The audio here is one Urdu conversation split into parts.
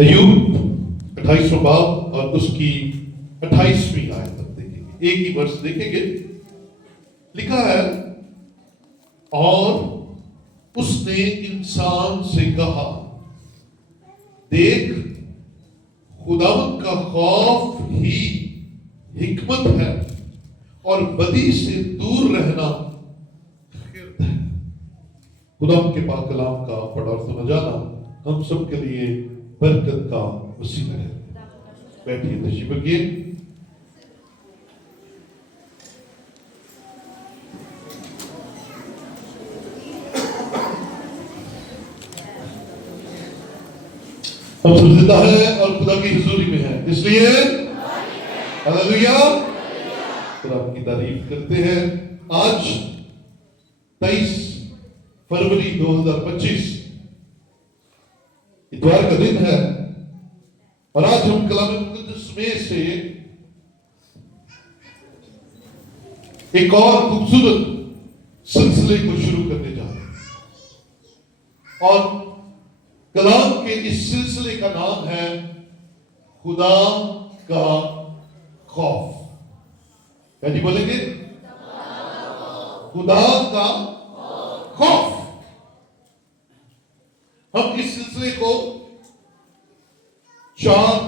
ایوب 28واں باب اور اس کی 28ویں آیت تک دیکھیں گے، ایک ہی ورس دیکھیں گے. لکھا ہے اور اس نے انسان سے کہا دیکھ خداوند کا خوف ہی حکمت ہے اور بدی سے دور رہنا خرد ہے. خداوند کے پاک کلام کا پڑھا اور سنا جانا ہم سب کے لیے برکت کا وسیلہ ہے. بیٹھیے، تشریف رکھیے. ہم سب زندہ ہیں اور خدا کی حضوری میں ہیں، اس لیے ہلیلویا خدا کی تعریف کرتے ہیں. آج 23 فروری 2025 اتوار کا دن ہے اور آج ہم کلام مقدس میں سے ایک اور خوبصورت سلسلے کو شروع کرنے جا رہے ہیں اور کلام کے اس سلسلے کا نام ہے خدا کا خوف. کیا جی بولیں گے؟ خدا کا خوف. ہم اس سلسلے کو 4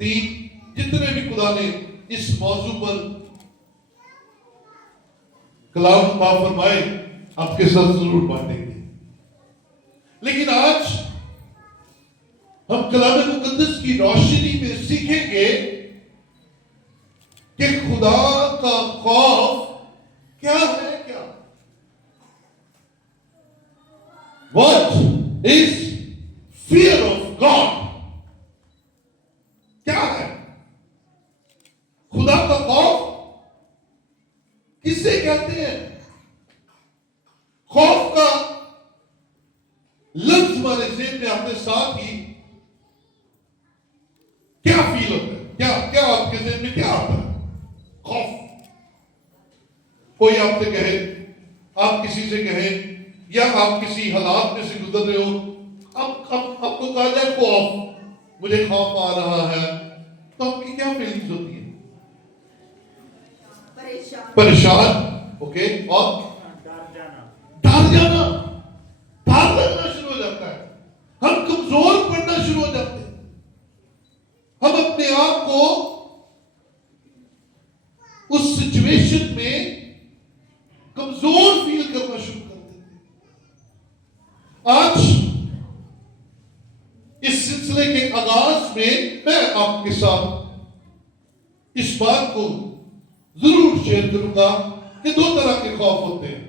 3 جتنے بھی خدا نے اس موضوع پر کلام پاک فرمائے آپ کے ساتھ ضرور بانٹیں گے. لیکن آج ہم کلام مقدس کی روشنی میں سیکھیں گے کہ خدا کا خوف کیا ہے. کیا What is fear of God؟ کیا ہے خدا کا خوف؟ کسے کہتے ہیں؟ خوف کا لفظ ہمارے ذہن میں آتے ساتھ ہی کیا فیل ہوتا ہے؟ کیا آپ کے ذہن میں کیا آتا ہے؟ خوف. کوئی آپ سے کہے، آپ کسی سے کہیں یا آپ کسی حالات میں سے گزر رہے ہو، اب آپ کو کہا جائے خوف، مجھے خوف آ رہا ہے، تو آپ کی کیا فیلنگز ہوتی ہیں؟ پریشان. اوکے. اور ڈر جانا، ڈر لگنا شروع ہو جاتا ہے. ہم کمزور پڑنا شروع ہو جاتے ہیں. ہم اپنے آپ کو اس سچویشن میں کمزور فیل کرنا شروع کر دیتے ہیں. آج اس سلسلے کے آغاز میں میں آپ کے ساتھ اس بات کو ضرور شیئر کروں گا کہ 2 طرح کے خوف ہوتے ہیں،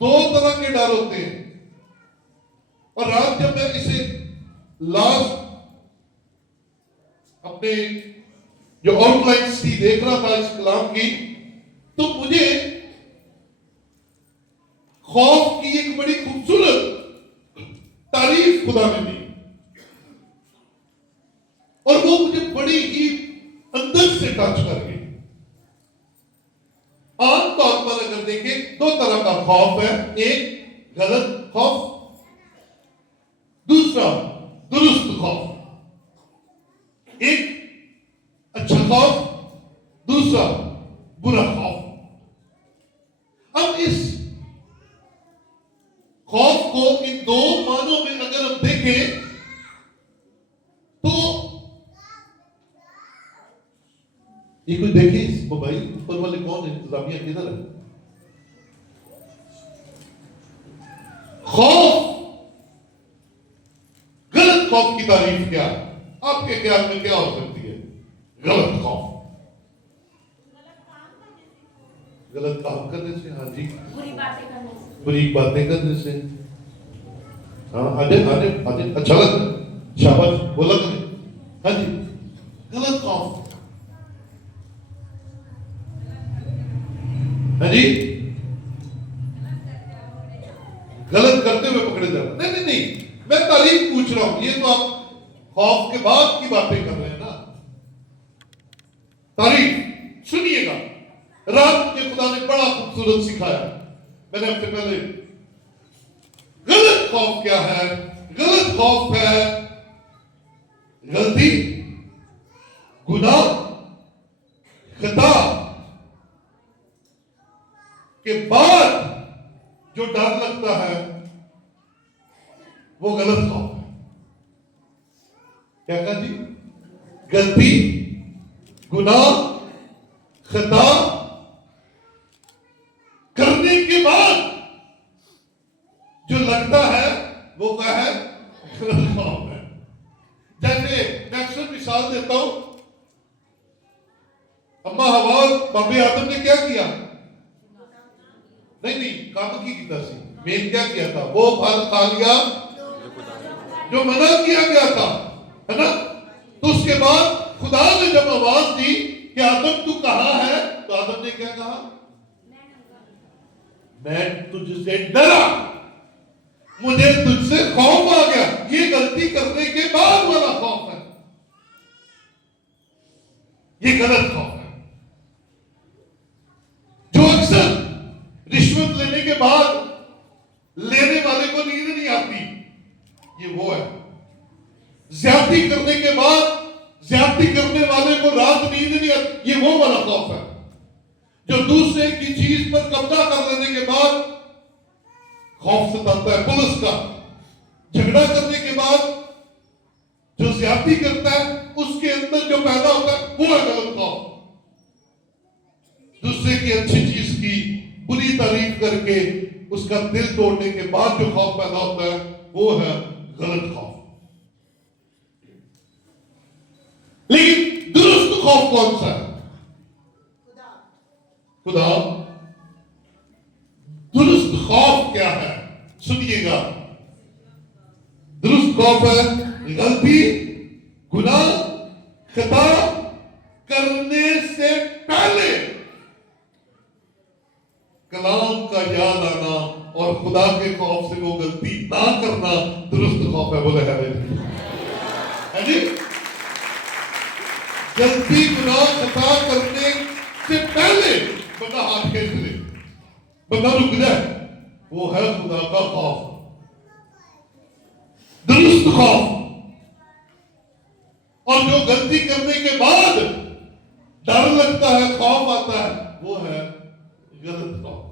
2 طرح کے ڈر ہوتے ہیں. اور رات جب میں اسے لاسٹ اپنے جو آؤٹ لائنز تھی دیکھ رہا تھا اس کلام کی، تو مجھے خوف کی ایک بڑی خوبصورت تعریف خدا نے دی اور وہ مجھے بڑی ہی اندر سے ٹچ کر گئی. عام طور پر اگر دیکھیں 2 طرح کا خوف ہے، ایک غلط خوف، دوسرا درست خوف. ایک اچھا خوف، دوسرا برا خوف. اب اس خوف کو ان 2 معنوں میں اگر ہم دیکھیں تو یہ کوئی دیکھیں اس موبائل اوپر والے کون ہے؟ انتظامیہ کدھر ہے؟ خوف، غلط خوف کی تعریف کیا ہے؟ آپ کے خیال میں کیا ہو سکتی ہے غلط خوف؟ غلط کام کرنے سے. ہاں جی. بری باتیں کرنے سے. ہاں آجے اچھا لگتا ہے، شاباش بولا کریں. ہاں جی. غلط خوف. ہاں جی. غلط کرتے ہوئے پکڑے جانا. نہیں میں تعریف پوچھ رہا ہوں. یہ تو آپ خوف کے بعد کی باتیں کر رہے ہیں نا. تعریف سنیے گا. رات کے خدا نے بڑا خوبصورت سکھایا. میں نے آپ سے پہلے غلط خوف کیا ہے؟ غلط خوف ہے غلطی، گناہ، خطا کے بعد جو ڈر لگتا ہے وہ غلط خوف ہے. کیا کہا جی؟ غلطی، گناہ، خطا کرنے کے بعد جو لگتا ہے وہ کیا ہے؟ غلط خوف ہے. جیسے میں اکثر مثال دیتا ہوں، اما حوا بابے آدم نے کیا کیا؟ نہیں کام کی کیتا سی مین کیا کیا تھا؟ وہ پھل کھا لیا جو منع کیا گیا تھا، ہے نا؟ تو اس کے بعد خدا نے جب آواز دی کہ آدم تو کہاں ہے، تو آدم نے کیا کہا؟ میں تجھ سے ڈرا، مجھے تجھ سے خوف آ گیا. یہ غلطی کرنے کے بعد والا خوف ہے، یہ غلط خوف ہے. جو اکثر رشوت لینے کے بعد لینے والے کو نیند نہیں آتی، یہ وہ ہے. زیادتی کرنے کے بعد زیادتی کرنے والے کو رات نیند نہیں آتی، یہ وہ والا خوف ہے. جو دوسرے کی چیز پر قبضہ کر لینے کے بعد خوف ستاتا ہے. پولیس کا جھگڑا کرنے کے بعد جو زیادتی کرتا ہے اس کے اندر جو پیدا ہوتا ہے وہ ہے غلط خوف. دوسرے کی اچھی چیز کی بری تعریف کر کے اس کا دل توڑنے کے بعد جو خوف پیدا ہوتا ہے وہ ہے غلط خوف. لیکن درست خوف کون سا ہے؟ خدا. درست خوف کیا ہے؟ سنیے گا. درست خوف ہے غلطی، گناہ، خطا کرنے سے پہلے کلام کا یاد آنا اور خدا کے خوف سے وہ غلطی نہ کرنا درست خوف ہے. بولے ہے جی؟ غلطی، گناہ، خطا کرنے سے پہلے بندہ ہاتھ کھینچ لے، بندہ رک جائے، وہ ہے خدا کا خوف، درست خوف. اور جو غلطی کرنے کے بعد ڈر لگتا ہے، خوف آتا ہے، وہ ہے غلط خوف.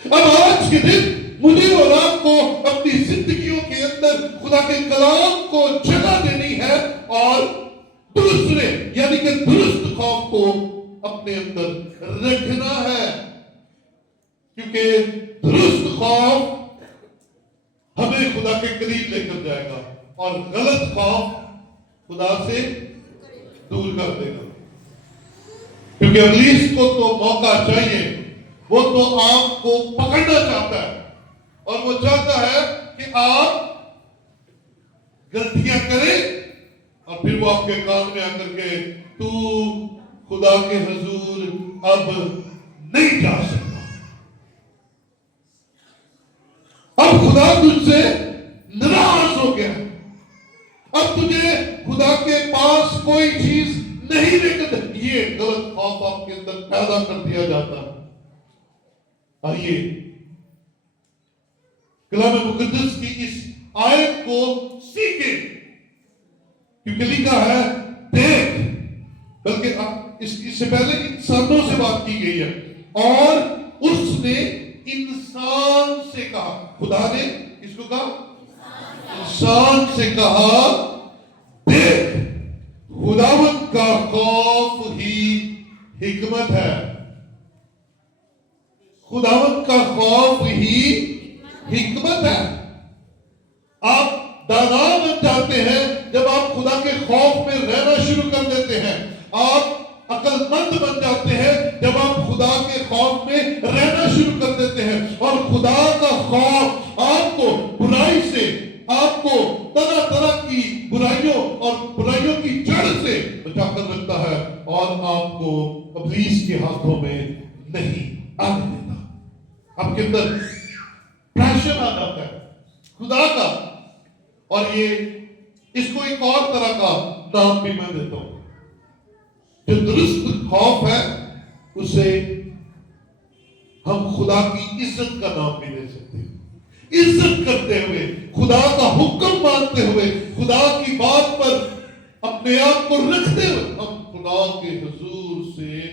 اب آج کے دن مجھے اور آپ کو اپنی زندگیوں کے اندر خدا کے کلام کو جگہ دینی ہے اور دوسرے یعنی کہ درست خوف کو اپنے اندر رکھنا ہے. کیونکہ درست خوف ہمیں خدا کے قریب لے کر جائے گا اور غلط خوف خدا سے دور کر دے گا. کیونکہ ابلیس کو تو موقع چاہیے، وہ تو آپ کو پکڑنا چاہتا ہے اور وہ چاہتا ہے کہ آپ غلطیاں کریں اور پھر وہ آپ کے کان میں آ کر کے تو خدا کے حضور اب نہیں جا سکتا، اب خدا تجھ سے ناراض ہو گیا، اب تجھے خدا کے پاس کوئی چیز نہیں لے کر. یہ غلط خوف آپ کے اندر پیدا کر دیا جاتا ہے. آئیے کلام مقدس کی اس آیت کو سیکھیں، کیونکہ لکھا ہے دیکھ، بلکہ اس سے پہلے انسانوں سے بات کی گئی ہے اور اس نے انسان سے کہا. خدا نے کس کو کہا؟ انسان سے کہا دیکھ خداوند کا خوف ہی حکمت ہے. خداوند کا خوف ہی حکمت ہے. آپ دانا بن جاتے ہیں جب آپ خدا کے خوف میں رہنا شروع کر دیتے ہیں. آپ عقل مند بن جاتے ہیں جب آپ خدا کے خوف میں رہنا شروع کر دیتے ہیں. اور خدا کا خوف آپ کو برائی سے، آپ کو طرح طرح کی برائیوں اور برائیوں کی جڑ سے بچا کر رکھتا ہے اور آپ کو ابلیس کے ہاتھوں میں نہیں آنے دیتا. آپ کے اندر پیشن آ جاتا ہے خدا کا. اور یہ اس کو ایک اور طرح کا نام بھی میں دیتا ہوں. جو درست خوف ہے اسے ہم خدا کی عزت کا نام بھی دے سکتے ہیں. عزت کرتے ہوئے خدا کا حکم مانتے ہوئے، خدا کی بات پر اپنے آپ کو رکھتے ہوئے ہم خدا کے حضور سے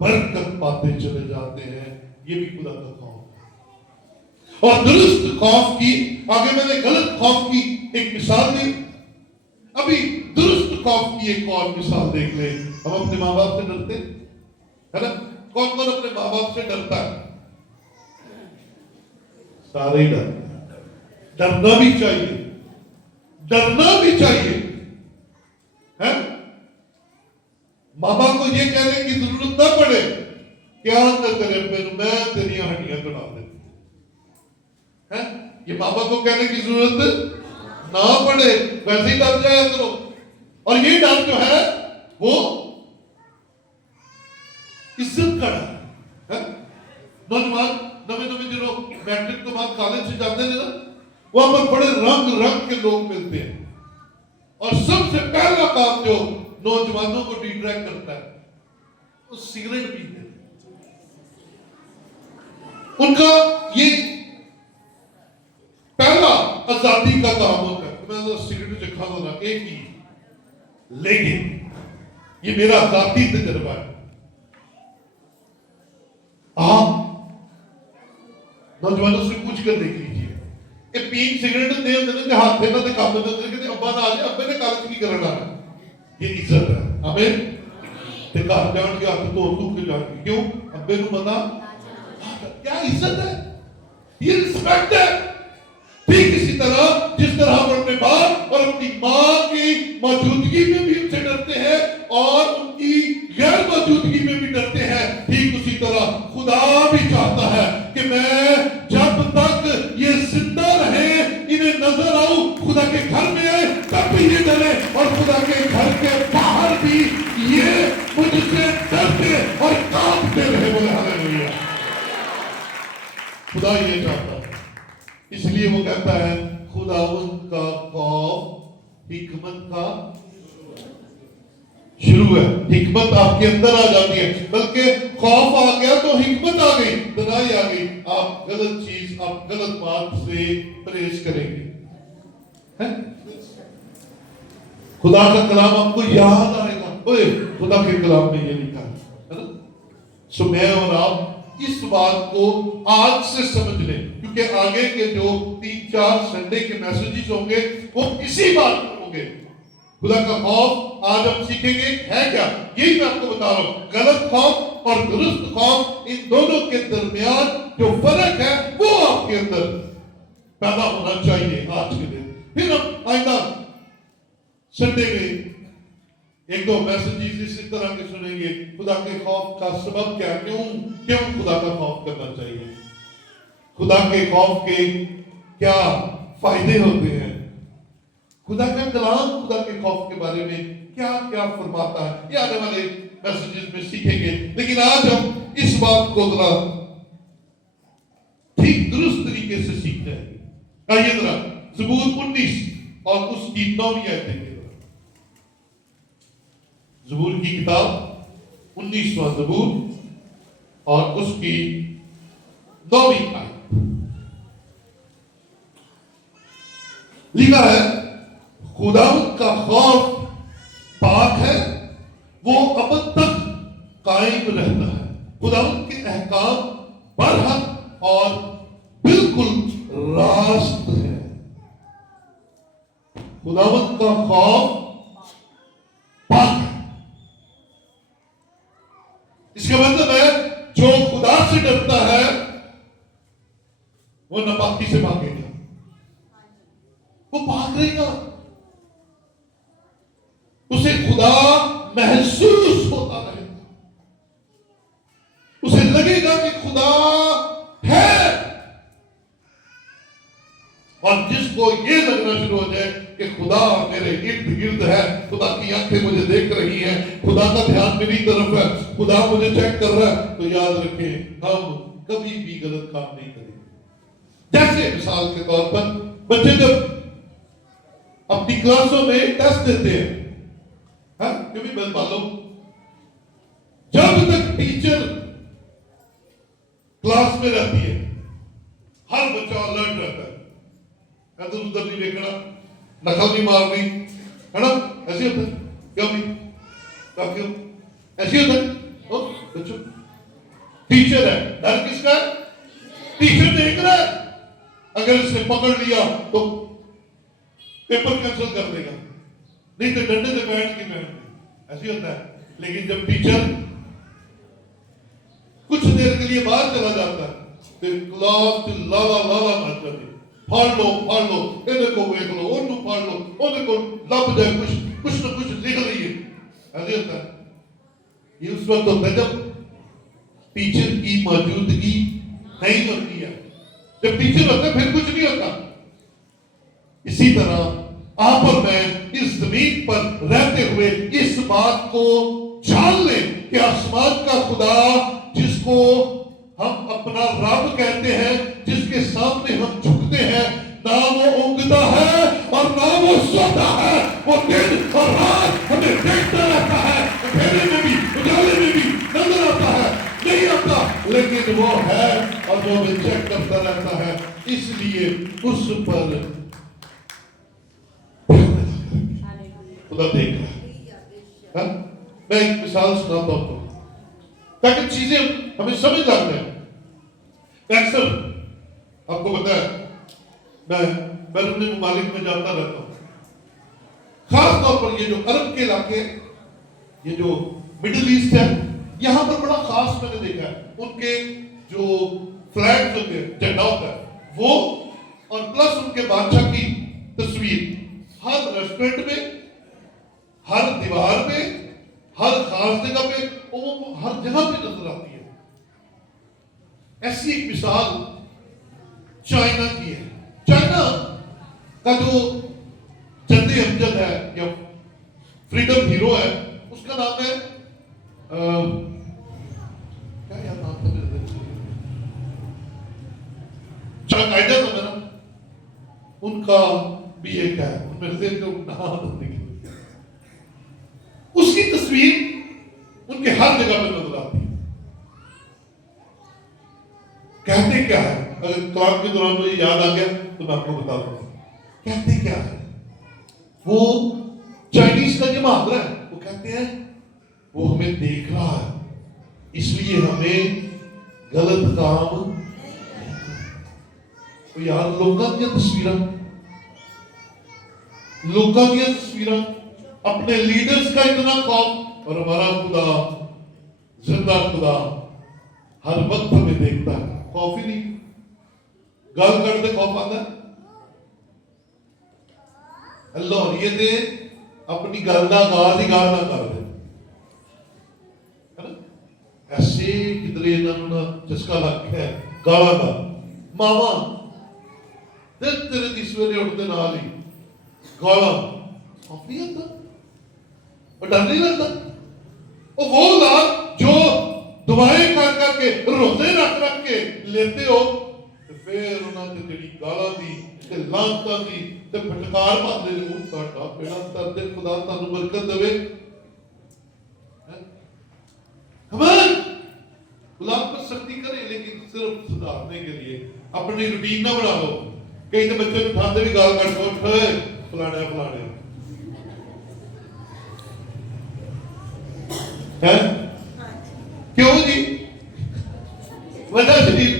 برکت پاتے چلے جاتے ہیں. یہ بھی خدا کا خوف ہے. اور درست خوف کی، آگے میں نے غلط خوف کی ایک مثال دی، ابھی درست خوف کی ایک اور مثال دیکھ لیں. ہم اپنے ماں باپ سے ڈرتے ہے نا؟ کون کون اپنے ماں باپ سے ڈرتا ہے؟ سارے ہی ڈرتے ہیں. ڈرنا بھی چاہیے، ڈرنا بھی چاہیے. ماں باپ کو یہ کہنے کی ضرورت نہ پڑے کیا نہ کرے میں تیری ہڈیاں توڑا دیتی. یہ ماں باپ کو کہنے کی ضرورت نہ پڑے، ویسے ہی ڈر جایا کرو. اور یہ ڈر جو ہے وہ عزت کا ڈر ہے. نوجوان نویں جو میٹرک کے بعد کالج سے جاتے ہیں نا، وہاں پر بڑے رنگ رنگ کے لوگ ملتے ہیں، اور سب سے پہلا کام جو نوجوانوں کو ڈیٹریکٹ کرتا ہے وہ سگریٹ پیتے ہیں. ان کا یہ پہلا آزادی کا کام ہوتا ہے. میں سگریٹ چکھا ہونا ایک ہی، لیکن یہ میرا ذاتی تجربہ ہے. آپ نوجوانوں سے پوچھ کر دیکھ لیجیے کہ پین سگریٹ دے اندر کے ہاتھ دینا دے کام دے اندر کہ ابا نہ آ جائے، ابے نے کالج کی کرنا ہے. یہ عزت ہے. آمین. تے گھر جان کے ہاتھ تو کے جان کے کیوں ابے نو منا کیا عزت ہے، یہ رسپیکٹ ہے. ٹھیک اسی طرح جس طرح ہم اپنے باپ اور اپنی ماں کی موجودگی میں بھی ان سے ڈرتے ہیں اور ان کی غیر موجودگی میں بھی ڈرتے ہیں، ٹھیک اسی طرح خدا بھی چاہتا ہے کہ میں جب تک یہ زندہ رہے انہیں نظر آؤں، خدا کے گھر میں آئے تب بھی یہ ڈرے، اور خدا کے گھر کے باہر بھی یہ مجھ سے ڈرتے اور کانپتے رہے. بولے ہاللیلویا. خدا یہ چاہتا ہے، اس لیے وہ کہتا ہے خداوند کا خوف حکمت کا شروع ہے. حکمت آپ کے اندر آ جاتی ہے، بلکہ خوف آ گیا تو حکمت آ گئی، دنائی آ گئی. آپ غلط چیز، آپ غلط بات سے پرہیز کریں گے. خدا کا کلام آپ کو یاد آئے گا، اوے خدا کے کلام میں یہ لکھا ہے نا. سو میں اور آپ اس بات کو آج سے سمجھ لیں، کیونکہ آگے کے جو 3-4 سنڈے کے میسیجز ہوں گے وہ اسی بات پر ہوں گے. خدا کا خوف آج ہم سیکھیں گے ہے کیا. یہی میں آپ کو بتا رہا ہوں، غلط خوف اور درست خوف، ان دونوں کے درمیان جو فرق ہے وہ آپ کے اندر پیدا ہونا چاہیے آج کے دن. پھر ہم آئندہ سنڈے میں ایک دو میسیجز اسی طرح کے سنیں گے. خدا کے خوف کا سبب کیا، کیوں خدا کا خوف کرنا چاہیے، خدا کے خوف کے کیا فائدے ہوتے ہیں، خدا کا کلام خدا کے خوف کے بارے میں کیا کیا فرماتا ہے. یہ آنے والے میسیجز میں سیکھیں گے. لیکن آج ہم اس بات کو ذرا ٹھیک درست طریقے سے سیکھ جائیں گے. آئیے ذرا زبور 19 اور اس کی 9ویں آیت دیکھیں. زبور کی کتاب 19واں زبور اور اس کی 9ویں آیت لکھا ہے، خداوند کا خوف پاک ہے، وہ ابد تک قائم رہتا ہے. خداوند کے احکام برحق اور بالکل راست ہے. خداوند کا خوف پاک ہے. اس کا مطلب ہے جو خدا سے ڈرتا ہے وہ ناپاکی سے بھاگے گا، وہ پاک رہے گا. اسے خدا محسوس ہوتا رہے گا، اسے لگے گا کہ خدا ہے. اور جس کو یہ لگنا شروع ہو جائے کہ خدا میرے ارد گرد ہے، خدا کی آنکھیں مجھے دیکھ رہی ہیں، خدا کا دھیان میری طرف ہے، خدا مجھے چیک کر رہا ہے، تو یاد رکھیں ہم کبھی بھی غلط کام نہیں کریں گے. جیسے مثال کے طور پر بچے جب اپنی کلاسوں میں ٹیسٹ دیتے ہیں، کبھی بس معلوم جب تک ٹیچر کلاس میں رہتی ہے ہر بچہ الرٹ رہتا ہے. ادھر ادھر نہیں دیکھنا, نقل نہیں مارنی, ہے نا, ایسے ہوتا ہے کیا بھی کیوں ایسے ہوتا ہے. بچوں ٹیچر ہے, ڈر کس کا ہے؟ ٹیچر دیکھ رہا ہے, اگر اس نے پکڑ لیا تو پیپر کینسل کر دے گا, نہیں تو ڈنڈے سے بیٹھ کے ایسے ہوتا ہے. لیکن جب ٹیچر کچھ دیر کے لیے باہر چلا جاتا ہے تو کلاس لالا لالا مچ جاتی, پھاڑ لو انہیں کو دیکھ لو, انہوں پھاڑ لو, انہیں کو لب جائے, کچھ نہ کچھ لکھ رہی ہے. ایسے ہوتا ہے. یہ اس وقت ہوتا ہے جب ٹیچر کی موجودگی نہیں ہوتی ہے. جب ٹیچر ہوتا ہے پھر کچھ نہیں ہوتا. اسی طرح آپ اور میں اس زمین پر رہتے ہوئے اس بات کو جان لیں کہ آسمان کا خدا جس کو ہم اپنا رب کہتے ہیں, جس کے سامنے ہم جھکتے ہیں, نہ وہ اونگتا ہے اور نہ وہ سوتا ہے, وہ دن اور رات ہمیں دیکھتا رہتا ہے, اندھیرے میں بھی اجالے میں بھی نظر آتا ہے, نہیں آتا لیکن وہ ہے اور وہ ہمیں چیک کرتا رہتا ہے. اس لیے اس پر خدا دیکھ رہا ہے. میں ایک مثال سناتا ہوں تاکہ چیزیں ہمیں سمجھ آ جائیں. اکثر آپ کو پتا ہے میں بیرونی ممالک میں جاتا رہتا ہوں, خاص طور پر یہ جو عرب کے علاقے, یہ جو مڈل ایسٹ ہے, یہاں پر بڑا خاص میں نے دیکھا ہے. ان کے جو فلیگ ہوتے ہیں, جھنڈا ہوتا ہے وہ, اور پلس ان کے بادشاہ کی تصویر ہر ریسٹورنٹ میں, ہر دیوار پہ, ہر خاص جگہ پہ, وہ ہر جگہ پہ نظر آتی ہے. ایسی ایک مثال چائنا کی ہے. چائنا کا جو جد امجد ہے یا فریڈم ہیرو ہے, اس کا نام ہے کیا یاد نام تھا میرے دل سے, چاقائدہ تھا میرا, ان کا بھی ایک ہے, میرے سے جو نام اس کی تصویر ان کے ہر جگہ پہ نظر آتی ہے. کہتے کیا ہے, اگر کلام کے دوران مجھے یاد آ گیا تو میں آپ کو بتا دوں. کہتے کیا ہے, وہ چائنیز کا جو محاورہ ہے, وہ کہتے ہیں وہ ہمیں دیکھ رہا ہے اس لیے ہمیں غلط کام, یار لوگوں کی تصویریں, اپنے لیڈرز کا اتنا خوف, اور ہمارا خدا زندہ خدا ہر وقت ہمیں دیکھتا ہے. خوف ہی نہیں, گال کرتے خوف آتا ہے. اللہ یہ دے اپنی گل کا آغاز ہی گال نہ کر دے, ایسے کدھر انہوں نے چسکا لگ ہے گالا کا. ماما تیرے دی سویرے اٹھتے نال ہی گالا, خوف نہیں آتا, اور ڈر نہیں لگتا. وہ لوگ جو دعائیں کر کر کے روزے رکھ کے لیتے ہو, پھر انہوں نے جڑی گالا دی تے لعنتاں دی تے پھٹکار پاندے نے, وہ ساڈا بیڑا تر دے, خدا تانوں برکت دے. ہمیں غلام پر سختی کرے لیکن صرف سدھارنے کے لیے, اپنی روٹین نہ بنا لو. کئی تو بچے اٹھاتے بھی گال کٹ کو, اٹھے فلانے کیوں جی, وجہ شریف.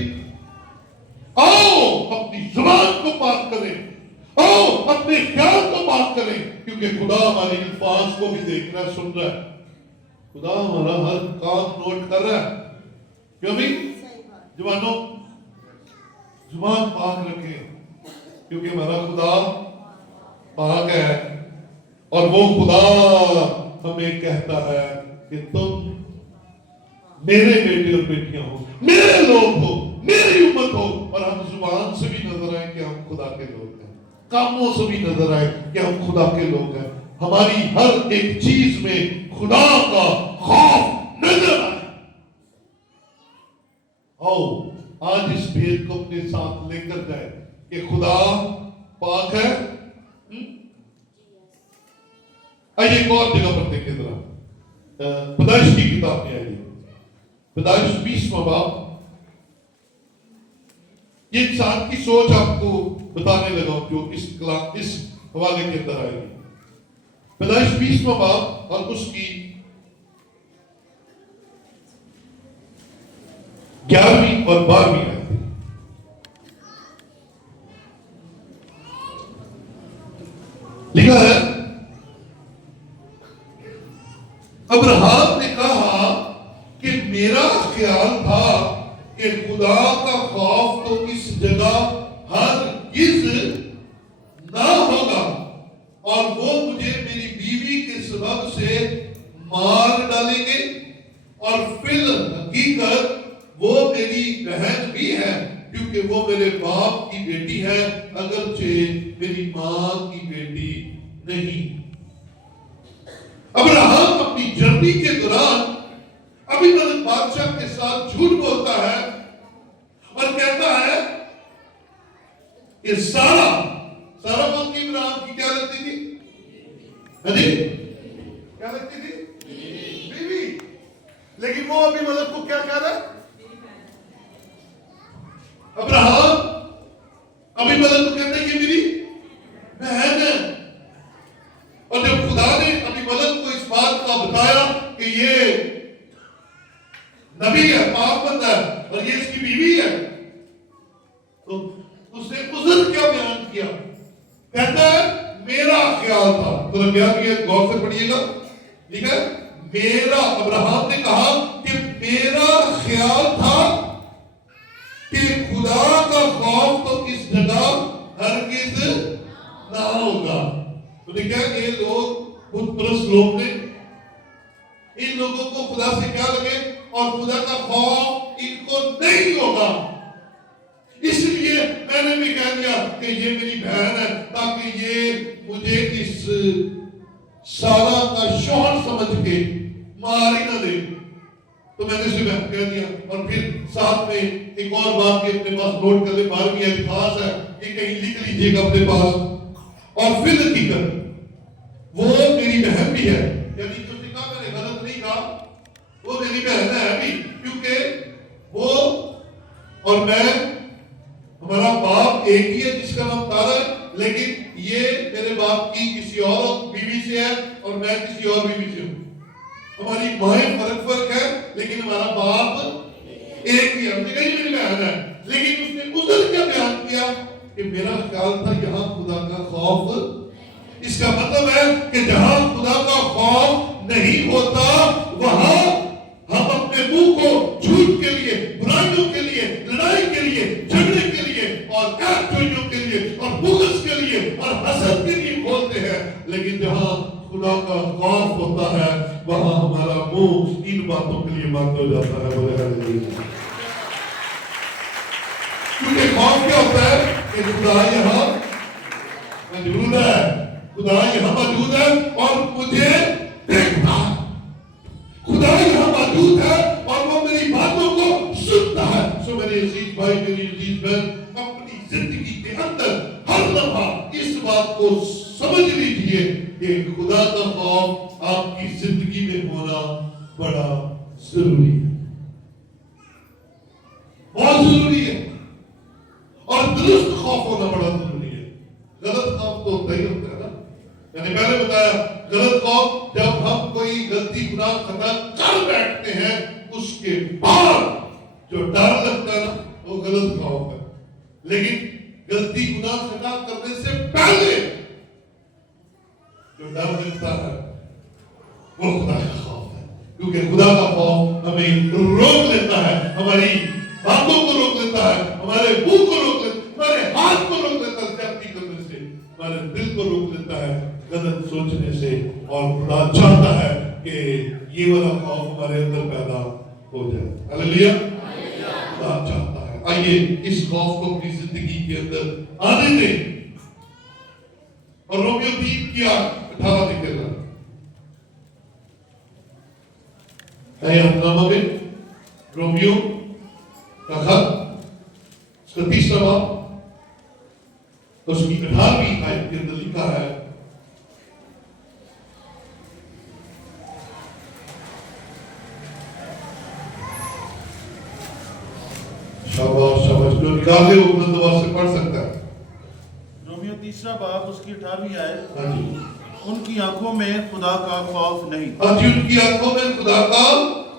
آؤ اپنی زبان کو پاک کریں, آؤ اپنے خیال کو پاک کریں, کیونکہ خدا ہمارے الفاظ کو بھی دیکھ رہا ہے, سن رہا ہے. خدا ہمارا ہر کام نوٹ کر رہا ہے. کیوں بھی جوانوں زبان پاک رکھیں, کیونکہ ہمارا خدا پاک ہے, اور وہ خدا ہمیں کہتا ہے کہ تم میرے بیٹے اور بیٹیاں ہو, میرے لوگ ہو, میری امت ہو. اور ہم زبان سے بھی نظر آئے کہ ہم خدا کے لوگ ہیں, کاموں سے بھی نظر آئے کہ ہم خدا کے لوگ ہیں. ہماری ہر ایک چیز میں خدا کا خوف نظر آئے. آؤ آج اس بھید کو اپنے ساتھ لے کر جائے کہ خدا پاک ہے. آئیے ایک اور جگہ پر دیکھیں ذرا, پیدائش کی کتاب میں آئیے, پیدائش 20واں باب. یہ انسان کی سوچ آپ کو بتانے لگا ہوں جو اس حوالے کے اندر آئے گی۔ پیدائش 20واں باب اور اس کی 11ویں اور 12ویں آیت لکھا ہے، ابراہیم نے کہا کہ میرا خیال تھا کہ خدا کا خوف تو اس جگہ ہرگز نہ ہوگا اور وہ مجھے میری بیوی کے سبب سے مار ڈالیں گے، اور فی الحقیقت وہ میری بہن بھی ہے کیونکہ وہ میرے باپ کی بیٹی ہے اگرچہ میری ماں کی بیٹی نہیں۔ ابراہیم اپنی جرنی کے دوران ابھی ملک بادشاہ کے ساتھ جھوٹ بولتا ہے اور کہتا ہے کہ سارا کون کی ابراہیم کی کیا لگتی تھی؟ کیا لگتی تھی؟ بیوی۔ لیکن وہ ابھی ملک کو کیا کہہ رہا ہے؟ ابراہیم ابھی ملک کو کہتا ہے کہ میری بہن ہے، اور جب خدا نے ابھی ملک کو اس بات کا بتایا کہ یہ نبی ہے، پاک بندہ ہے اور یہ اس کی بیوی ہے، تو اس نے عذر کیا بیان کیا؟ کہتا ہے میرا خیال تھا۔ تو بیان کیا، غور سے پڑھیے گا، ٹھیک ہے؟ میرا، ابراہیم نے کہا کہ میرا خیال تھا کہ خدا کا خوف تو اس جگہ ہرگز نہ ہوگا۔ تو دیکھا یہ لوگ خود پرست لوگ نے، ان لوگوں کو خدا سے کیا لگے اور خدا کا خوف ان کو نہیں ہوگا، اس لیے میں نے بھی کہہ دیا کہ یہ میری بہن ہے تاکہ یہ مجھے اس سارا کا شوہر سمجھ کے مار ہی نہ دے۔ تو میں نے اسے کہہ دیا، اور پھر ساتھ میں ایک اور بات بھی اپنے پاس نوٹ کر لے، 12ویں آیت خاص ہے، یہ کہیں لکھ لیجئے گا اپنے پاس، اور پھر حقیقت وہ میری بہن بھی ہے، یعنی جو کہا میں نے غلط نہیں کہا، وہ میری بہن ہے ابھی، کیونکہ وہ اور میں، ہمارا باپ ایک ہی ہے جس کا نام تارا ہے، لیکن یہ میرے باپ کی کسی اور بیوی سے ہے اور میں کسی اور بیوی سے ہوں، ہماری مائیں فرق ہے لیکن ہمارا باپ ایک ہی ہے۔ ہم نے کہا یہ میری بہن ہے، لیکن اس نے عذر کیا بیان کیا کہ میرا خیال تھا یہاں خدا کا خوف، اس کا مطلب ہے کہ جہاں خدا کا خوف نہیں ہوتا وہاں ہم اپنے منہ کو جھوٹ کے لیے، برائیوں کے لیے، لڑائی کے لیے، جھگڑے کے لیے اور عیب جوئیوں کے لیے اور بغض کے لیے اور حسد کے لیے کھولتے ہیں، لیکن جہاں خدا کا خوف ہوتا ہے وہاں ہمارا منہ ان باتوں کے لیے بند ہو جاتا ہے۔ بولے ہاللیلویا۔ کیونکہ خوف کیا ہوتا ہے کہ خدا یہاں موجود ہے، خدا یہاں موجود ہے اور مجھے دیکھتا ہے، خدا یہاں موجود ہے اور وہ میری باتوں کو سنتا ہے۔ سو میرے عزیز بھائی، میری عزیز بہن، اپنی زندگی کے اندر ہر لمحہ اس بات کو سمجھ لیجئے کہ خدا کا خوف آپ کی زندگی میں ہونا بڑا ضروری ہے، بہت ضروری ہے، اور درست خوف ہونا بڑا ضروری ہے۔ غلط خوف تو ہوتا ہی ہوتا ہے نا، یعنی پہلے بتایا غلط خوف جب ہم کوئی غلطی گناہ خطا کر بیٹھتے ہیں اس کے بعد جو ڈر لگتا ہے نا وہ غلط خوف ہے، لیکن غلطی گناہ خطا کرنے سے پہلے جو ڈر لگتا ہے وہ خدا کا خوف ہے، کیونکہ خدا کا خوف ہمیں روک لیتا ہے، ہماری باتوں کو روک لیتا ہے، ہمارے منہ کو روک لیتا ہے، ہمارے ہاتھ کو روک لیتا ہے زیادتی کرنے سے، ہمارے دل کو روک لیتا ہے غلط سوچنے سے، اور خدا چاہتا ہے کہ یہ والا خوف ہمارے اندر پیدا ہو جائے۔ ہاللیلویا۔ خدا چاہتا ہے، آئیے اس خوف کو اپنی زندگی کے اندر آنے دیں، اور رومیو 3 کی 18 لکھے گا ہے نامہ میں، رومیو کا خط اس کا 30واں باب اس کی 18ویں آیت کے اندر لکھا ہے، شاباش شاباش، جو نکالے وہ بلند آواز سے پڑھ سکتا ہے۔ رومیو 3 اس کی 18 آیت، ہاں جی ان کی آنکھوں میں خدا کا خوف نہیں۔ ہاں جی، ان کی آنکھوں میں خدا کا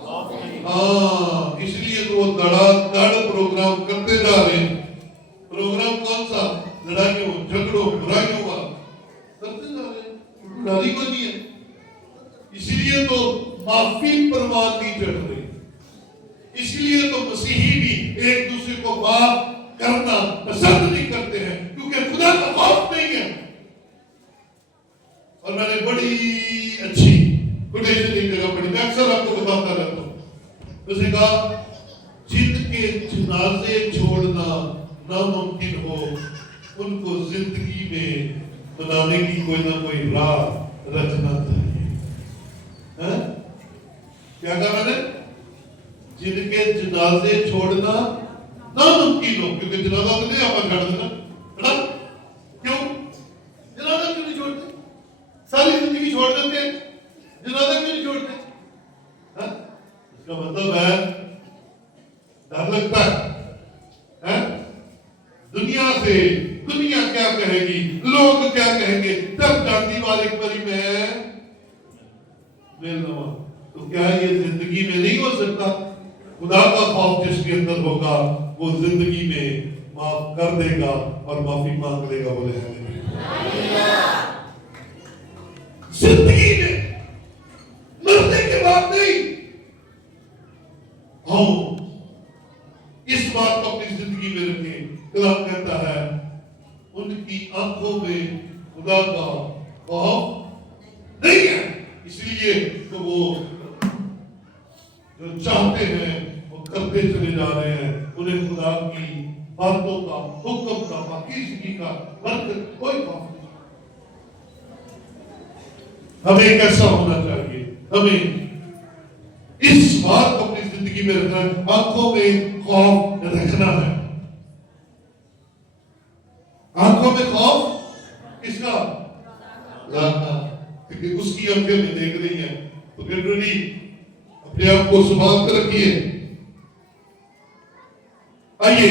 خوف نہیں۔ ہاں، اس لیے تو وہ دڑ پروگرام کرتے جا رہے ہیں۔ پروگرام کون سا؟ لڑائیوں، جھگڑوں، برائیوں کا کرتے جا رہے ہیں، لڑائی کو نہیں ہے۔ اسی لیے تو معافی پروان نہیں چڑھ رہی، اس لیے تو مسیحی بھی ایک دوسرے کو معاف کرنا پسند نہیں کرتے ہیں، کیونکہ خدا کا خوف نہیں ہے۔ اور میں نے بڑی اچھی کوٹیشن ایک جگہ پڑھی، میں اکثر آپ کو بتاتا رہتا ہوں، اس نے کہا جن کے جنازے چھوڑنا ناممکن ہو، ان کو زندگی میں بنانے کی کوئی نہ کوئی راہ رچنا چاہیے۔ کیا کہا میں نے؟ جن کے جنازے چھوڑنا ناممکن ہو، کیونکہ جنازہ تو نہیں آپ چھوڑ دینا، ہے نا؟ کیوں جنازہ کیوں نہیں چھوڑتے؟ ساری زندگی چھوڑ دیتے ہیں، جنازہ کیوں نہیں چھوڑتے؟ اس کا مطلب ہے ڈر لگتا ہے دنیا سے، دنیا کیا کہے گی، لوگ کیا کہیں گے، جب جاتی والے پری میں میل نوا، تو کیا یہ زندگی میں نہیں ہو سکتا؟ خدا کا خوف جس کے اندر ہوگا وہ زندگی میں معاف کر دے گا اور معافی مانگ لے گا۔ بولے زندگی میں، مرنے کے بعد نہیں۔ ہاں، اس بات کو اپنی زندگی میں رکھیں۔ کلام کہتا ہے ان کی آنکھوں میں خدا کا خوف نہیں ہے، اس لیے تو وہ جو چاہتے ہیں وہ کرتے چلے جا رہے ہیں، انہیں خدا کی باتوں کا، حکم کا، پاکیزگی کا، برکت کوئی خوف نہیں۔ ہمیں کیسا ہونا چاہیے؟ ہمیں اس بات کو اپنی زندگی میں رکھنا ہے، آنکھوں میں خوف رکھنا ہے۔ آنکھوں میں خوف کس کا؟ خدا کا، کیونکہ اس کی آنکھیں میں دیکھ رہی ہیں، تو لٹرلی اپنے آپ کو سنبھال کر رکھیے۔ آئیے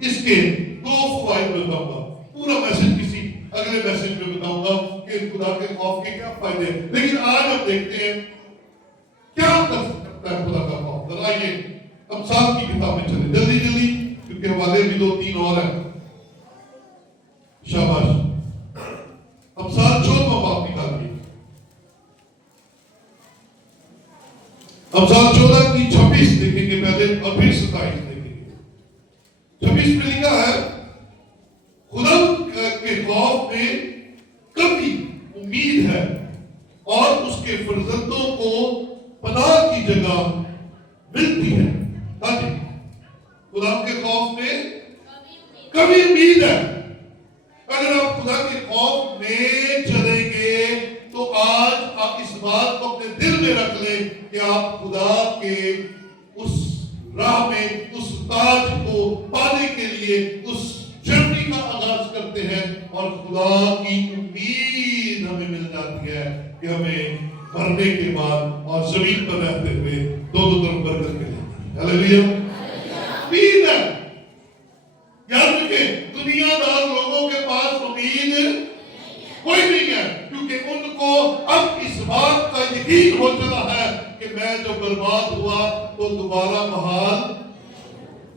اس کے 2 فوائد میں بتاؤں گا، پورا میسج کسی اگلے میسج میں بتاؤں گا کہ خدا کے خوف کے کیا فائدے ہیں، لیکن آج ہم دیکھتے ہیں کیا کر سکتا ہے خدا کا خوف۔ آئیے امثال کی کتاب میں چلیں جلدی جلدی، کیونکہ حوالے بھی 2-3 اور ہیں۔ شاباش، امثال 14واں باب نکالیے، امثال 14 کی 26 دیکھیں گے پہلے اور پھر 27 دیکھیں گے۔ 26 میں لکھا ہے خدا کے خوف میں کبھی امید ہے اور اس کے فرزندوں کو پناہ کی جگہ ملتی ہے۔ ہاں جی، خدا کے خوف میں کبھی امید ہے۔ اگر آپ خدا کے خوف میں چلیں گے تو آج آپ اس بات کو اپنے دل میں رکھ لیں کہ آپ خدا کے اس راہ میں، اس تاج کو پانے کے لیے اس جرنی کا آغاز کرتے ہیں، اور خدا کی امید ہمیں مل جاتی ہے کہ ہمیں مرنے کے بعد اور زمین پر رہتے ہوئے دونوں طرف برکت ملے گی۔ ہاللیلویا، امید ہے۔ یاد رکھیں، دنیا دار لوگوں کے پاس امید کوئی نہیں ہے، کیونکہ ان کو اب اس بات کا یقین ہو چلا ہے کہ میں جو برباد ہوا تو دوبارہ بحال،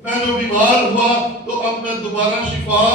میں جو بیمار ہوا تو اب میں دوبارہ شفا،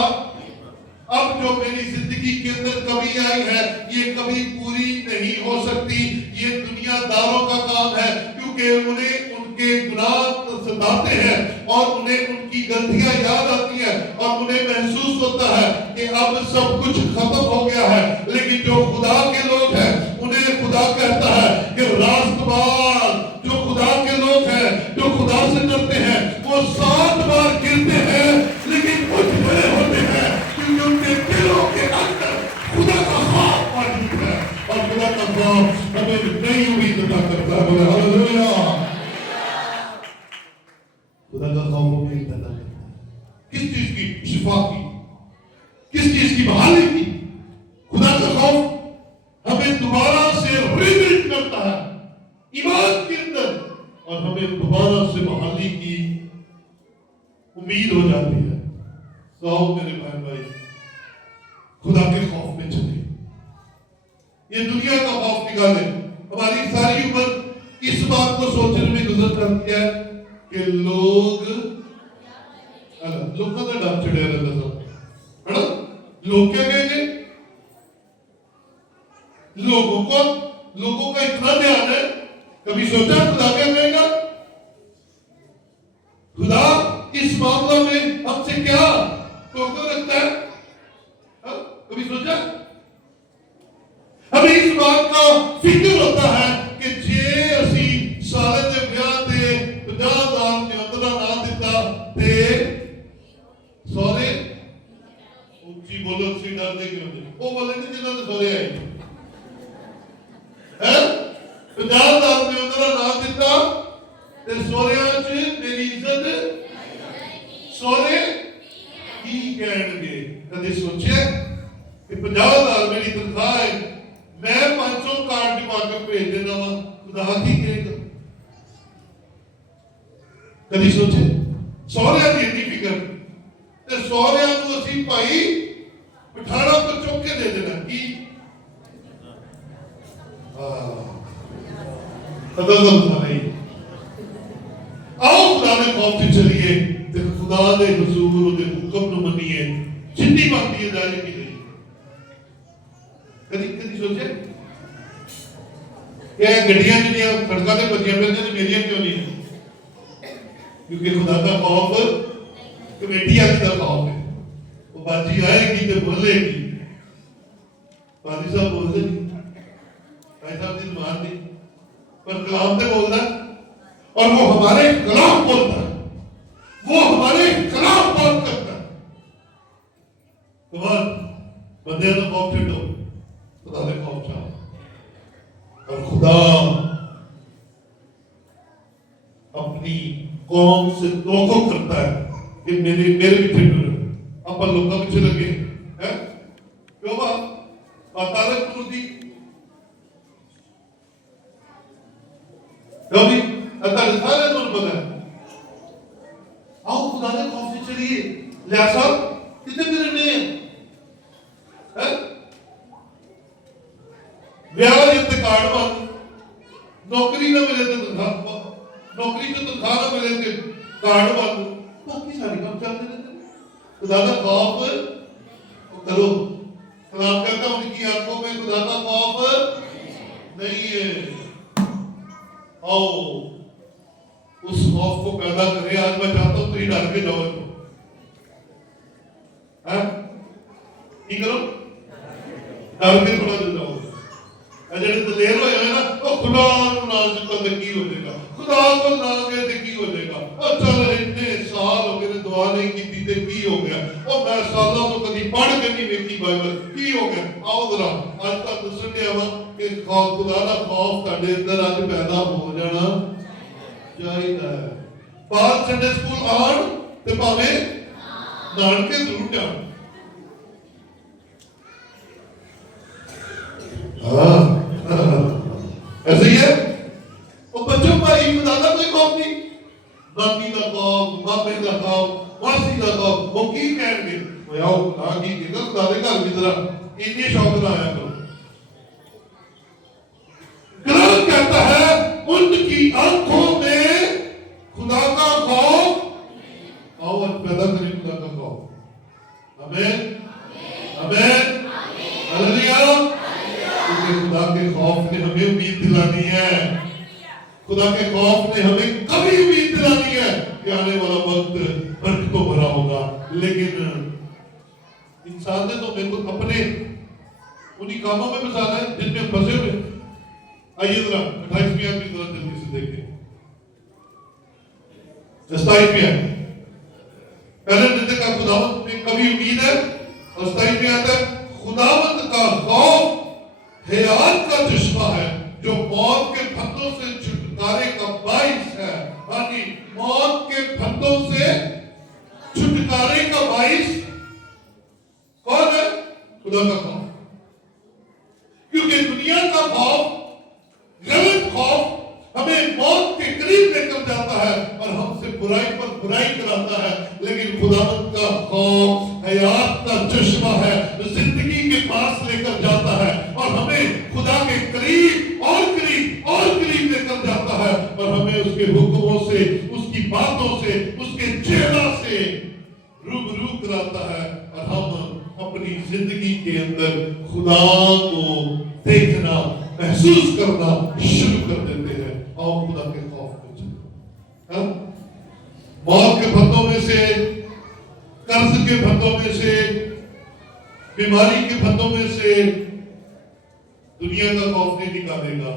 اب جو میری زندگی کے اندر کمی آئی ہے یہ کبھی پوری نہیں ہو سکتی۔ یہ دنیا داروں کا کام ہے، کیونکہ انہیں ان کے گناہ ستاتے ہیں اور انہیں ان کی غلطیاں یاد آتی ہیں اور انہیں محسوس ہوتا ہے کہ اب سب کچھ ختم ہو گیا ہے۔ لیکن جو خدا کے لوگ ہیں انہیں خدا کہتا ہے کہ راست بار، جو خدا کے لوگ ہیں، جو خدا سے ڈرتے ہیں، وہ 7 بار گرتے ہیں لیکن اٹھ کھڑے ہوتے ہیں، کیونکہ ان کے دلوں کے اندر خدا کا خوف موجود ہے، اور خدا کا خوف ہمیں نئی امید عطا کرتا ہے۔ بولے ہاللیلویا، خدا کا خوف امید پیدا کرتا ہے۔ کس چیز کی؟ شفا کی، کس چیز کی؟ بحالی کی۔ خدا کا خوف ہمیں دوبارہ سے ریبلڈ کرتا ہے ایمان کے اندر، اور ہمیں دوبارہ سے بحالی کی امید ہو جاتی ہے۔ سو میرے بہن بھائی، خوف میں چلے. یہ دنیا کا خوف نکالے. ہماری ساری عمر اس بات کو سوچنے میں گزر جاتی ہے کہ لوگ لوگوں کا ڈر چڑھیا رہتا تھا ہے نا. لوگ کیا کہیں گے؟ لوگوں کا اتنا دھیان ہے. کبھی سوچا خدا کیا کہے گا؟ خدا اس معاملہ میں ہم سے کیا توقع رکھتا ہے؟ کبھی سوچا؟ ہمیں اس بات کا فکر ہوتا ہے کہ جے اسی سارے دے بیاہ دے 50,000 نے اتنا نہ دیتا تے سورے اونچی بولو سی ڈر دے کیوں دے وہ بولے کہ جنہوں نے سورے آئی 50,000 نے اتنا نہ دیتا تے سورے آج میری عزت سورے کی کہن گے. کدے سوچے کہ 50,000 میری تنخواہ ہے, میں 500 کارڈ لگا کے بھیج دینا وا, خدا کی کہے گا؟ کدی سوچے سوریا کی اتنی فکر تے سوریا نو اسی بھائی پٹھانا کو چوک کے دے دینا کی نہیں. آؤ خدا نے خوف سے چلیے تے خدا دے حضور دے حکم نو منیے جتنی بنتی ہے دائرے کی نہیں. کدی سوچے یہ گڈیاں جنیاں سڑکاں تے بچیاں پھردیاں میریاں کیوں نہیں ہیں؟ کیونکہ خدا کا خوف کمیٹی والی کا خوف ہے. وہ باجی آئے گی تے بولے گی, قاضی صاحب بولتے نہیں, بھائی صاحب دی زبان نہیں, پر کلام تے بولتا ہے اور وہ ہمارے خلاف بولتا ہے, وہ ہمارے خلاف بات کرتا ہے. تو بات بندے کا خوف چھٹو, خدا نے خوف چاہا. اور خدا اپنی قوم سے توقع کرتا ہے کہ میرے پیچھے اپن لوگوں پیچھے لگے کیوں بات عدالت ہوتی کبھی عدالت سارے دور پتہ ہے. آؤ خدا نے خوف سے چلیے. لیا صاحب کتنے پھرنے ہیں بیاہ انتقال بند, نوکری نہ ملے تو تنخواہ, نوکری تو تنخواہ نہ ملے تو کارڈ بند, باقی ساری کام چلتے رہتے. خدا کا خوف کرو. کلام کرتا ان کی آنکھوں میں خدا کا خوف نہیں ہے. آؤ اس خوف کو پیدا کرے. آج میں چاہتا ہوں تو ہی ڈر کے جاؤ کی کرو ڈر کے تھوڑا دل جاؤ. جڑے دلیر ہوئے ہیں نا وہ خدا کو نہ جتا تے کی ہو جائے گا, خدا کو نہ گئے تے کی ہو جائے گا. چل اتنے سال ہو گئے دعا نہیں کی تے کی ہو گیا, اور میں سالوں تو کبھی پڑھ کے نہیں دیکھی بائبل کی ہو گیا. آؤ ذرا آج تک دسن دیا وا کہ خدا کا خوف تہاڈے اندر اج پیدا ہو جانا چاہیے. بال سنڈے سکول آن تے بھاویں نانکے ضرور جان. ایسے ہی ہے وہ بچوں بھائی خدا کا کوئی خوف نہیں. نانی کا خوف, مامے کا خوف, ماسی کا خوف, وہ کی کہیں گے وہ آؤ خدا کی کہے گا. خدا دے گھر بھی ذرا اتنی شوق نہ آیا کرو. قرآن کہتا ہے ان کی آنکھوں میں خدا کا خوف. آؤ آج پیدا کریں خدا کا خوف. آمین آمین ہلیلویا. خدا کے خوف نے ہمیں امید دلانی ہے. خدا کے خوف نے ہمیں کبھی امید دلانی ہے کہ آنے والا وقت برکتوں بھرا ہوگا. لیکن انسان نے تو میرے کو اپنے انہی کاموں میں بسانا ہے جن میں پھنسے ہوئے. آئیے ذرا 28ویں آیت کی ذرا جلدی سے دیکھیں. 27ویں آیت پہلے نے دیکھا خداوند میں کبھی امید ہے, اور 27ویں آیت ہے خداوند کا خوف حیات کا چشمہ ہے جو موت کے پھندوں سے چھٹکارے کا باعث ہے. یعنی موت کے پھندوں سے چھٹکارے کا باعث کون ہے؟ خدا کا خوف. کیونکہ دنیا کا خوف, غلط خوف ہمیں موت کے قریب لے کر جاتا ہے اور ہم سے برائی پر برائی کراتا ہے. لیکن خداوند کا خوف حیات کا چشمہ ہے, زندگی کے بعد حکموں سے، اس کی باتوں سے، اس کے چہرہ سے روبرو کراتا ہے، اور ہم اپنی زندگی کے اندر خدا کو دیکھنا، محسوس کرنا شروع کر دیتے ہیں۔ آؤ خدا کے خوف میں چلیں۔ موت کے پھندوں میں سے، قرض کے پھندوں میں سے، بیماری کے پھندوں میں سے دنیا کا خوف نہیں نکالے گا،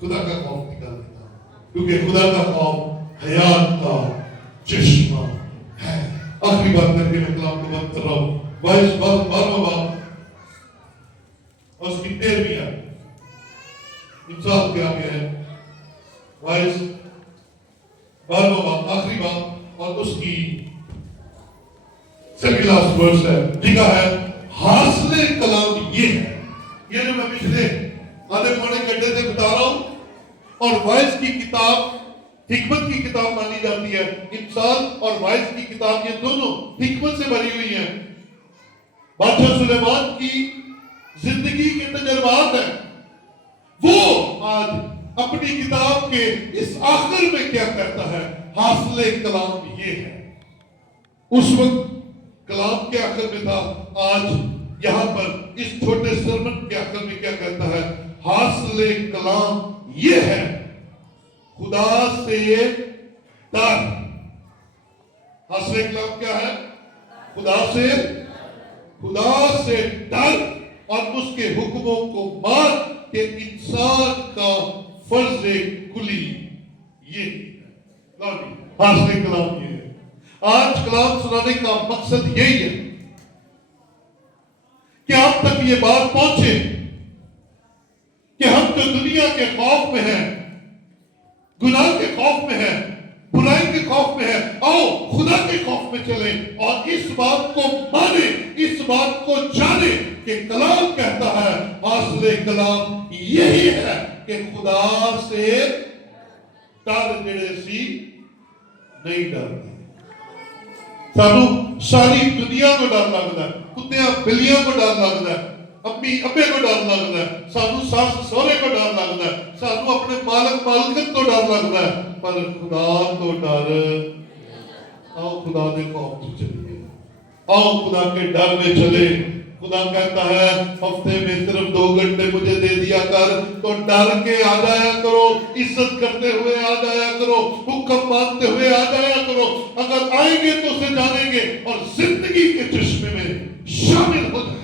خدا کا خوف نکالے گا، کیونکہ خدا کا خوف حیات کا چشمہ ہے۔ آخری بات کر کے میں کلام کو بند کر رہا ہوں۔ 22 باب اور اس کی 13ویں آیت انصاف کے آگے ہے۔ 22 باب آخری باب اور اس کی سیکنڈ لاسٹ ورس ہے، لکھا ہے حاصل کلام یہ ہے، یہ جو میں پچھلے آدھے پونے گھنٹے سے بتا رہا ہوں، اور وائس کی کتاب حکمت کی کتاب مانی جاتی ہے۔ انسان اور وائس کی کتاب یہ دونوں حکمت سے بھری ہوئی ہیں۔ بادشاہ سلیمان کی زندگی کے تجربات ہیں، وہ آج اپنی کتاب کے اس آخر میں کیا کہتا ہے؟ حاصل کلام یہ ہے۔ اس وقت کلام کے آخر میں تھا، آج یہاں پر اس چھوٹے سرمن کے آخر میں کیا کہتا ہے؟ حاصل کلام یہ ہے، خدا سے ڈر۔ حاصل کلام کیا ہے؟ خدا سے ڈر اور اس کے حکموں کو مان کہ انسان کا فرض کلی یہ حاصل کلام یہ ہے۔ آج کلام سنانے کا مقصد یہی ہے کہ آپ تک یہ بات پہنچے کہ ہم جو دنیا کے خوف میں ہیں، گناہ کے خوف میں ہیں، برائی کے خوف میں ہیں، آؤ خدا کے خوف میں چلیں اور اس بات کو مانیں، اس بات کو جانیں کہ کلام کہتا ہے، حاصل کلام یہی ہے کہ خدا سے ڈر جڑے سی نہیں ڈرتے۔ سانو ساری دنیا کو ڈر لگتا ہے، کتیاں بلیاں کو ڈر لگتا ہے، امی ابے کو ڈر لگتا ہے، سانو ساس سورے کو ڈر لگتا ہے، سانو اپنے مالک مالکت کو ڈر لگتا ہے، پر خدا کو ڈر۔ آؤ خدا کے خوف سے چلیے، آؤ خدا کے ڈر میں چلے۔ خدا کہتا ہے ہفتے میں صرف 2 گھنٹے مجھے دے دیا کر، تو ڈر کے آ جایا کرو، عزت کرتے ہوئے آ جایا کرو، حکم مانتے ہوئے آ جایا کرو۔ اگر آئیں گے تو اسے جانیں گے اور زندگی کے چشمے میں شامل ہو جائیں۔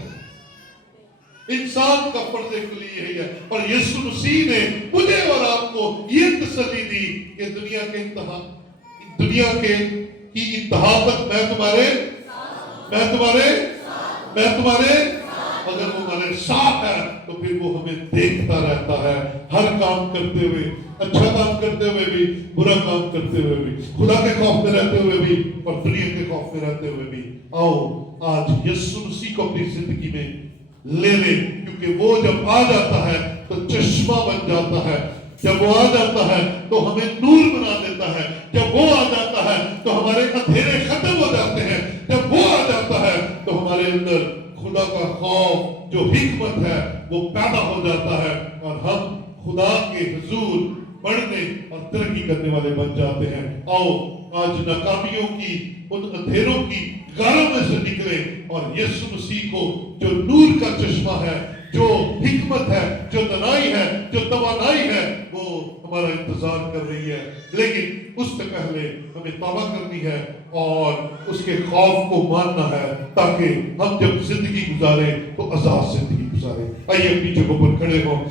انسان کا فرض کلی یہی ہے، اور یسوع مسیح نے مجھے اور آپ کو یہ تسلی دی کہ دنیا کی انتہا تک میں تمہارے اگر وہ ہمارے ساتھ ہے تو پھر وہ ہمیں دیکھتا رہتا ہے، ہر کام کرتے ہوئے، اچھا کام کرتے ہوئے بھی، برا کام کرتے ہوئے بھی، خدا کے خوف میں رہتے ہوئے بھی اور دنیا کے خوف میں رہتے ہوئے بھی۔ آؤ آج یسوع مسیح کو اپنی زندگی میں لے لیں، کیونکہ وہ جب آ جاتا ہے تو چشمہ بن جاتا ہے، جب وہ آ جاتا ہے تو ہمیں نور بنا دیتا ہے، جب وہ آ جاتا ہے تو ہمارے اندھیرے ختم ہو جاتے ہیں، جب وہ آ جاتا ہے تو ہمارے اندر خدا کا خوف جو حکمت ہے وہ پیدا ہو جاتا ہے، اور ہم خدا کے حضور بڑھنے اور ترقی کرنے والے بن جاتے ہیں۔ آؤ آج ناکامیوں کی، ان اندھیروں کی غاروں میں سے نکلے اور یسوع مسیح کو جو نور کا چشمہ ہے، جو حکمت ہے، جو دانائی ہے، جو توانائی ہے، وہ ہمارا انتظار کر رہی ہے۔ لیکن اس سے پہلے ہمیں توبہ کرنی ہے اور اس کے خوف کو ماننا ہے، تاکہ ہم جب زندگی گزاریں تو آزاد زندگی گزاریں۔ آئیے اپنی جگہوں پر کھڑے ہوں۔